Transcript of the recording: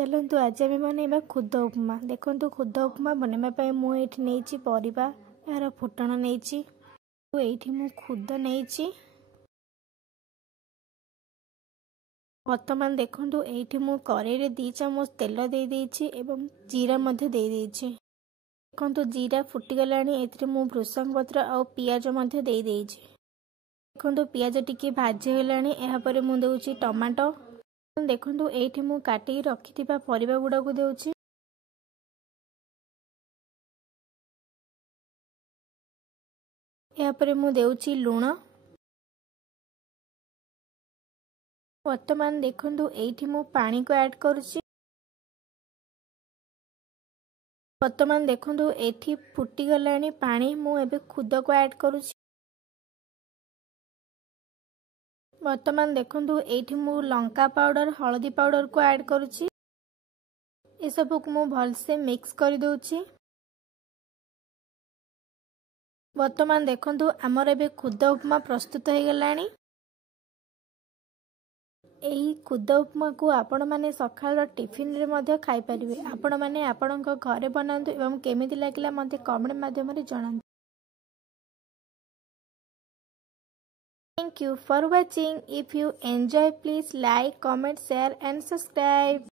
चलतु आज आम बनवा खुद उपमा। देखो खुद उपमा बनवाई मुझे नहीं परिवा यार फुटण नहीं मु खुद नहीं बर्तमान देखो ये मु कड़े 2 चामच तेल दे एवं जीरा दे देखो जीरा फुटीगला ए भृषंग पत्र आ पियाज दे देखो पियाज टिके भाजीगला यापर मुझे टमाटो देखो ये मु काटी रखि परिवा गुड़ा को देउछि यापर मु देउछि लूण। वर्तमान देखो ये मु पानी को ऐड करुछि। वर्तमान देखो ये फुटीगला पानी मु एबे खुद को ऐड करुछि। वर्तमान देखो ये मु लंका पाउडर हल्दी पाउडर को ऐड करुछि। ये सब को मु भलसे मिक्स कर दउछि। वर्तमान देखो आमर एबे खुद उपमा प्रस्तुत हो गलानी। यही खुद उपमा को आपण माने सकाळ टिफिन रे मध्य खाई परिबे। आपण माने आपणक घरे बनांतु एवं केमिति लागिला मते कमेंट माध्यम रे जणांतु। Thank you for watching. If you enjoy, please like, comment, share and subscribe.